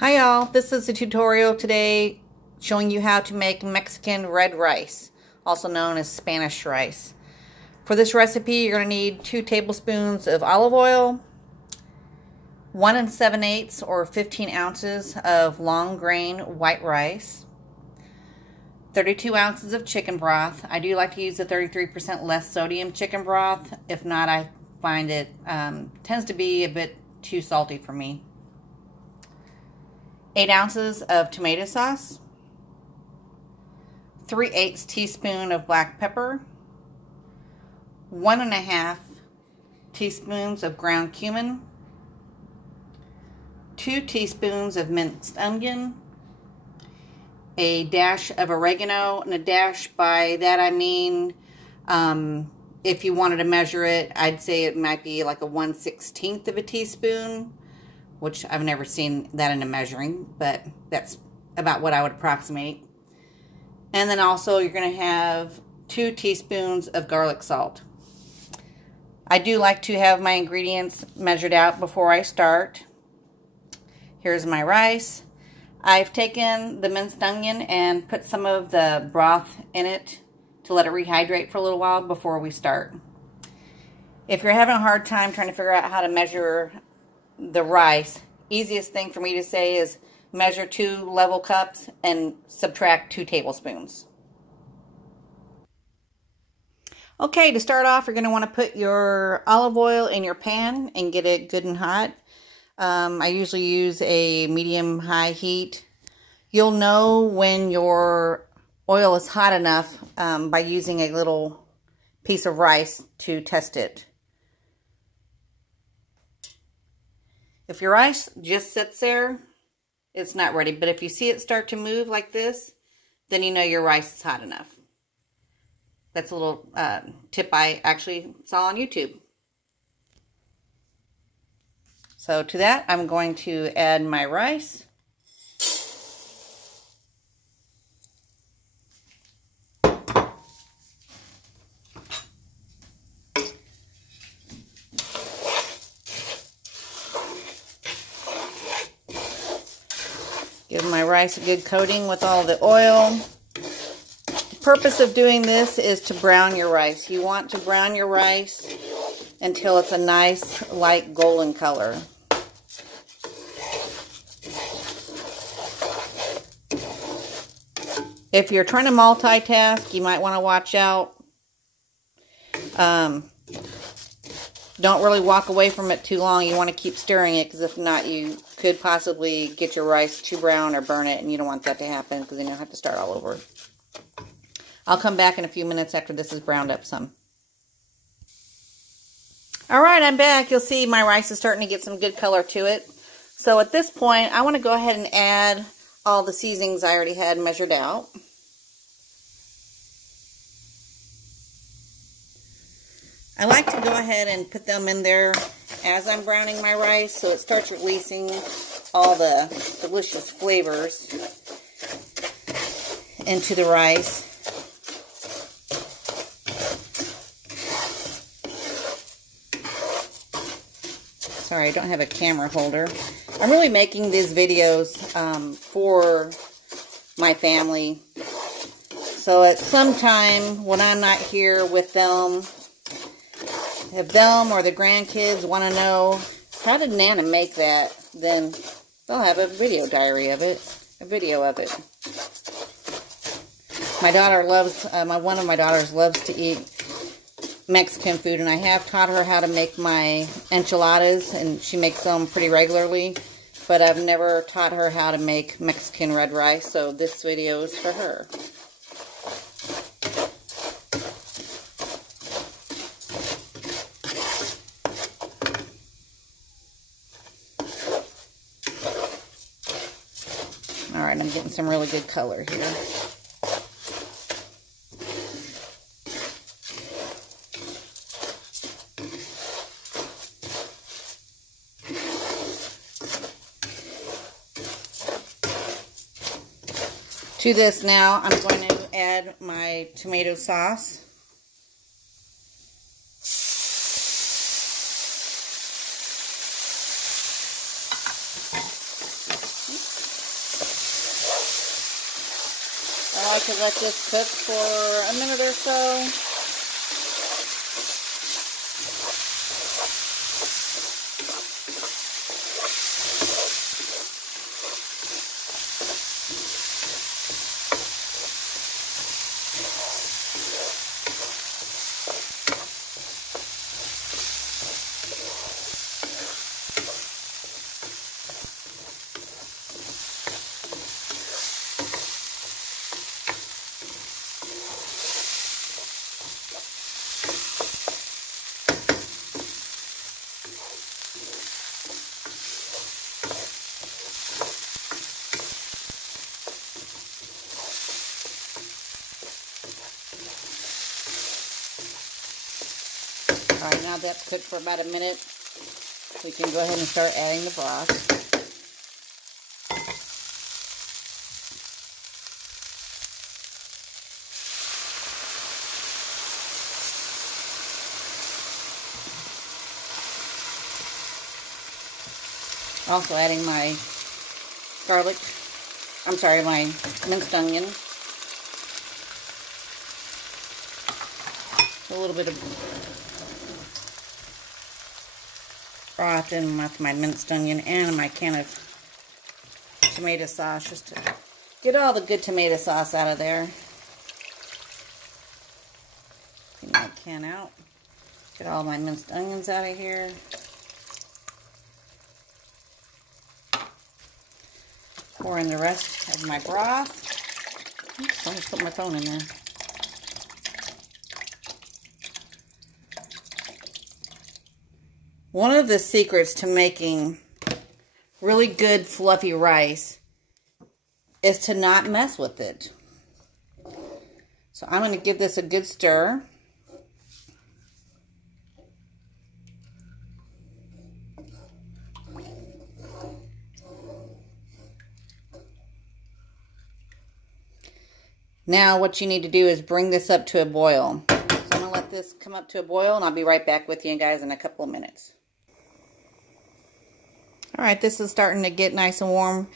Hi y'all, this is a tutorial today showing you how to make Mexican red rice, also known as Spanish rice. For this recipe, you're going to need 2 tablespoons of olive oil, 1 7/8 or 15 ounces of long grain white rice, 32 ounces of chicken broth. I do like to use the 33% less sodium chicken broth. If not, I find it tends to be a bit too salty for me. 8 ounces of tomato sauce, 3/8 teaspoon of black pepper, 1 1/2 teaspoons of ground cumin, 2 teaspoons of minced onion, a dash of oregano, and a dash, by that I mean, if you wanted to measure it, I'd say it might be like a 1/16 of a teaspoon, which I've never seen that in a measuring, but that's about what I would approximate. And then also you're going to have 2 teaspoons of garlic salt. I do like to have my ingredients measured out before I start. Here's my rice. I've taken the minced onion and put some of the broth in it to let it rehydrate for a little while before we start. If you're having a hard time trying to figure out how to measure the rice, easiest thing for me to say is measure 2 level cups and subtract 2 tablespoons. Okay, to start off, you're going to want to put your olive oil in your pan and get it good and hot. I usually use a medium-high heat. You'll know when your oil is hot enough by using a little piece of rice to test it. If your rice just sits there, it's not ready. But if you see it start to move like this, then you know your rice is hot enough. That's a little tip I actually saw on YouTube. So to that, I'm going to add my rice. Give my rice a good coating with all the oil. The purpose of doing this is to brown your rice. You want to brown your rice until it's a nice light golden color. If you're trying to multitask, you might want to watch out. Don't really walk away from it too long. You want to keep stirring it, because if not, you could possibly get your rice too brown or burn it, and you don't want that to happen, because then you'll have to start all over. I'll come back in a few minutes after this is browned up some. Alright, I'm back. You'll see my rice is starting to get some good color to it. So at this point, I want to go ahead and add all the seasonings I already had measured out. I like to go ahead and put them in there as I'm browning my rice, so it starts releasing all the delicious flavors into the rice. Sorry, I don't have a camera holder. I'm really making these videos for my family. So at some time when I'm not here with them, if them or the grandkids want to know, how did Nana make that, then they'll have a video diary of it, a video of it. My daughter loves, one of my daughters loves to eat Mexican food, and I have taught her how to make my enchiladas, and she makes them pretty regularly, but I've never taught her how to make Mexican red rice, so this video is for her. Alright, I'm getting some really good color here. To this now, I'm going to add my tomato sauce. I could let this cook for a minute or so. All right, now that's cooked for about a minute. We can go ahead and start adding the broth. Also adding my my minced onion. A little bit of broth in with my minced onion and my can of tomato sauce, just to get all the good tomato sauce out of there. Get my can out. Get all my minced onions out of here. Pour in the rest of my broth. Oops, I just put my phone in there. One of the secrets to making really good fluffy rice is to not mess with it. So I'm going to give this a good stir. Now what you need to do is bring this up to a boil. So I'm going to let this come up to a boil, and I'll be right back with you guys in a couple of minutes. Alright, this is starting to get nice and warm.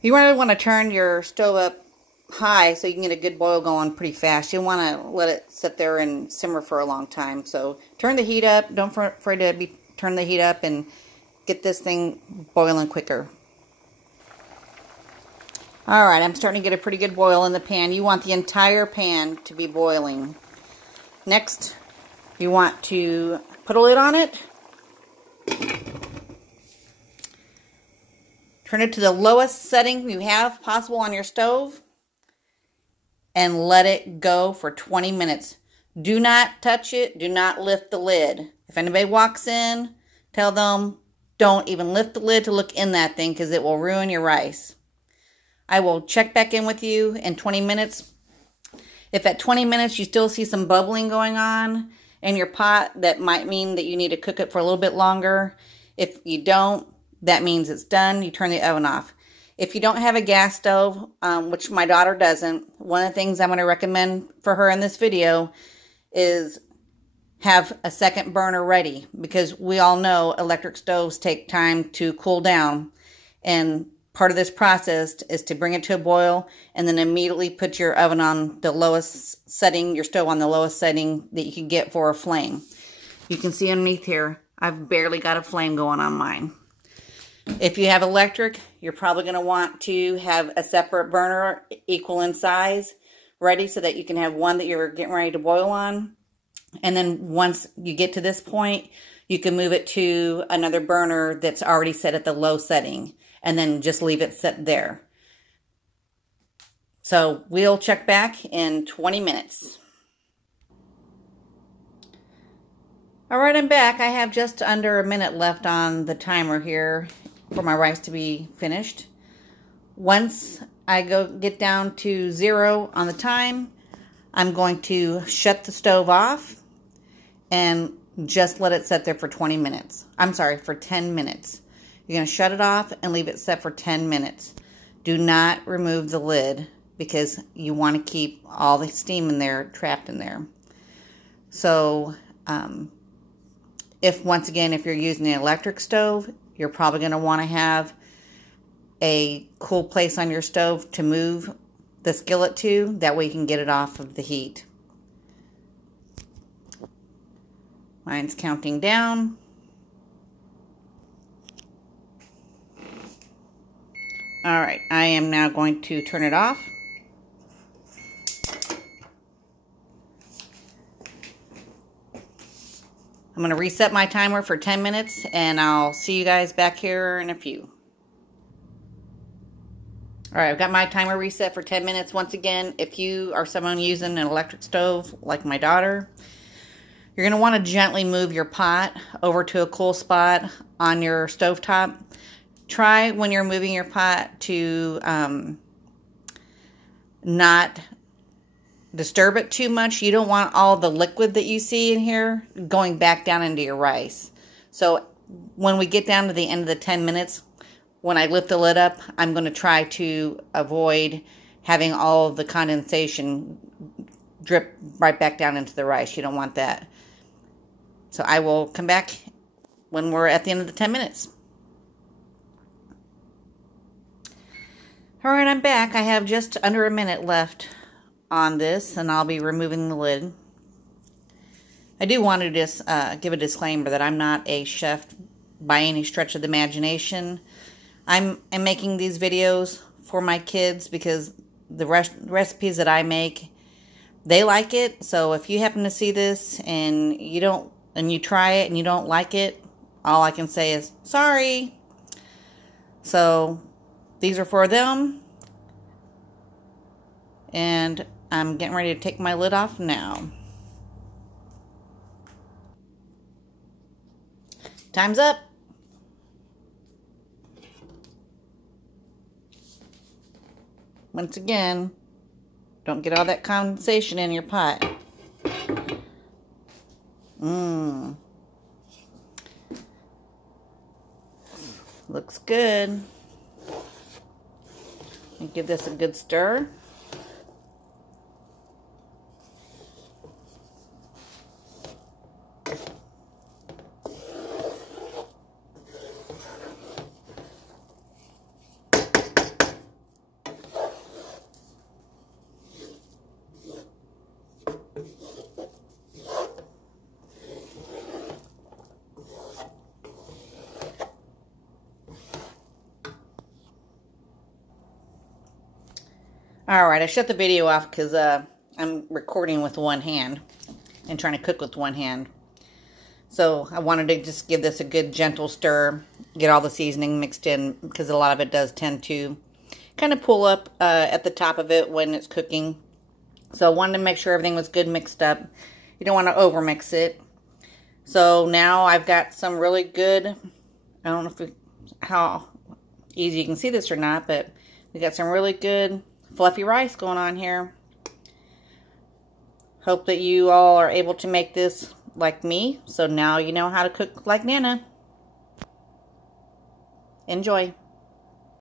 You really want to turn your stove up high so you can get a good boil going pretty fast. You want to let it sit there and simmer for a long time. So turn the heat up. Don't be afraid to turn the heat up and get this thing boiling quicker. Alright, I'm starting to get a pretty good boil in the pan. You want the entire pan to be boiling. Next, you want to put a lid on it. Turn it to the lowest setting you have possible on your stove. And let it go for 20 minutes. Do not touch it. Do not lift the lid. If anybody walks in, tell them don't even lift the lid to look in that thing, because it will ruin your rice. I will check back in with you in 20 minutes. If at 20 minutes you still see some bubbling going on in your pot, that might mean that you need to cook it for a little bit longer. If you don't, that means it's done. You turn the oven off. If you don't have a gas stove, which my daughter doesn't, one of the things I'm going to recommend for her in this video is have a second burner ready, because we all know electric stoves take time to cool down, and part of this process is to bring it to a boil and then immediately put your oven on the lowest setting, your stove on the lowest setting that you can get for a flame. You can see underneath here, I've barely got a flame going on mine. If you have electric, you're probably going to want to have a separate burner equal in size ready, so that you can have one that you're getting ready to boil on. And then once you get to this point, you can move it to another burner that's already set at the low setting, and then just leave it set there. So we'll check back in 20 minutes. Alright, I'm back. I have just under a minute left on the timer here for my rice to be finished. Once I get down to 0 on the time, I'm going to shut the stove off and just let it sit there for 20 minutes. I'm sorry, for 10 minutes. You're going to shut it off and leave it set for 10 minutes. Do not remove the lid, because you want to keep all the steam in there trapped in there. So, once again, if you're using an electric stove, you're probably going to want to have a cool place on your stove to move the skillet to. That way you can get it off of the heat. Mine's counting down. Alright, I am now going to turn it off. I'm going to reset my timer for 10 minutes and I'll see you guys back here in a few. Alright, I've got my timer reset for 10 minutes. Once again, if you are someone using an electric stove like my daughter, you're going to want to gently move your pot over to a cool spot on your stovetop. Try when you're moving your pot to not disturb it too much. You don't want all the liquid that you see in here going back down into your rice. So when we get down to the end of the 10 minutes, when I lift the lid up, I'm going to try to avoid having all of the condensation drip right back down into the rice. You don't want that. So I will come back when we're at the end of the 10 minutes. Alright, I'm back. I have just under a minute left on this, and I'll be removing the lid. I do want to just give a disclaimer that I'm not a chef by any stretch of the imagination. I'm making these videos for my kids because the recipes that I make, they like it. So if you happen to see this and you try it and you don't like it, all I can say is sorry. So these are for them, and I'm getting ready to take my lid off now. Time's up. Once again, don't get all that condensation in your pot. Looks good. And give this a good stir. Alright, I shut the video off because I'm recording with one hand and trying to cook with one hand. So I wanted to just give this a good gentle stir, get all the seasoning mixed in, because a lot of it does tend to kind of pull up at the top of it when it's cooking. So I wanted to make sure everything was good mixed up. You don't want to over mix it. So now I've got some really good, I don't know how easy you can see this or not, but we got some really good fluffy rice going on here. Hope that you all are able to make this like me. So now you know how to cook like Nana. Enjoy.